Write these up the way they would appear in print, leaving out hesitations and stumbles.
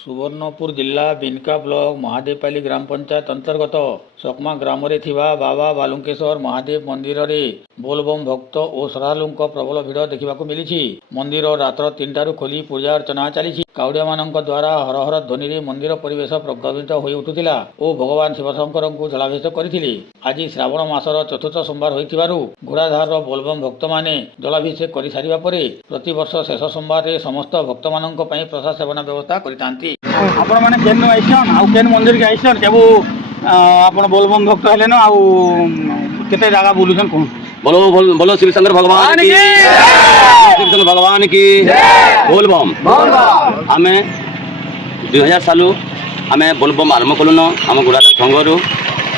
सुवर्णपुर जिला बिनका ब्लॉक महादेवपाली ग्राम पंचायत अंतर्गत सकमा ग्राम रे थिबा बाबा बालुकेश्वर महादेव मंदिर रे बोलबम भक्त और श्रद्धालु प्रबल भिड़ देखा मिली। मंदिर रात्र 3टारू खोली पूजा अर्चना चली। काउड़िया मानक द्वारा हर हर ध्वनि रे मंदिर परिवेश प्रभावित हो उठुला और भगवान शिवशंकर को जलाभिषेक करथिले। आज श्रावण मासर चतुर्थ सोमवार होइथिबारु घोड़ाधार बोलबम भक्त माने जलाभिषेक कर सारिबा परे प्रतिवर्ष शेष सोमवार रे समस्त भक्त मानक पई प्रसाद सेवन व्यवस्था करितांती। आपण माने केन आइछन आ केन मंदिर के आइछन केबो आपण बोलबम भक्त हेले न आ केते जागा बुलुछन कोन बोलो बोलो बोलो श्री शंकर भगवान की श्री शंकर भगवान की बोलबम आमे 2000 सालू आमे बोलबम आरंभ कलुन आम गुड़ा संघरू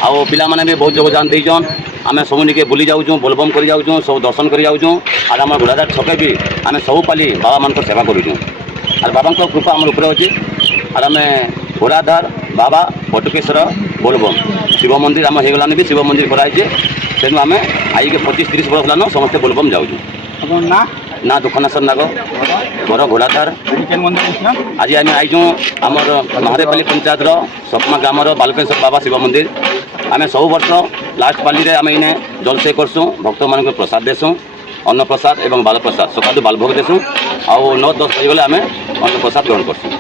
आउ पिला माने भी बहुत योगदान देइछन। आमे सब निके बुली जाउछू बोलबम करि जाउछू सब दर्शन करि जाउछू आर आम गुड़ादार छके भी आमे सब पाली बाबा मान को सेवा करूछू आर बाबा को कृपा आम ऊपर अछि। आर आमे घोड़ाधार बाबा बटुकेश्वर बोलबम शिव मंदिर आम हेगलाने भी शिव मंदिर कराइछे तेणु आम आई के 25-30 वर्ष लान समस्ते बोलबम जाऊँ। ना दुखनासर नाग घर घोड़ाधार आज आम आईचु आमर महादेवपाली पंचायत सकमा ग्राम बालुकेश्वर बाबा शिव मंदिर आम सब वर्ष लास्ट पाली आम इने जलसे करसुँ भक्त मान प्रसाद देसुँ अन्न प्रसाद और बाल प्रसाद सकाल बाल भोग देसुँ आउ 9-10 बजे आम अन्न प्रसाद ग्रहण करसुँ।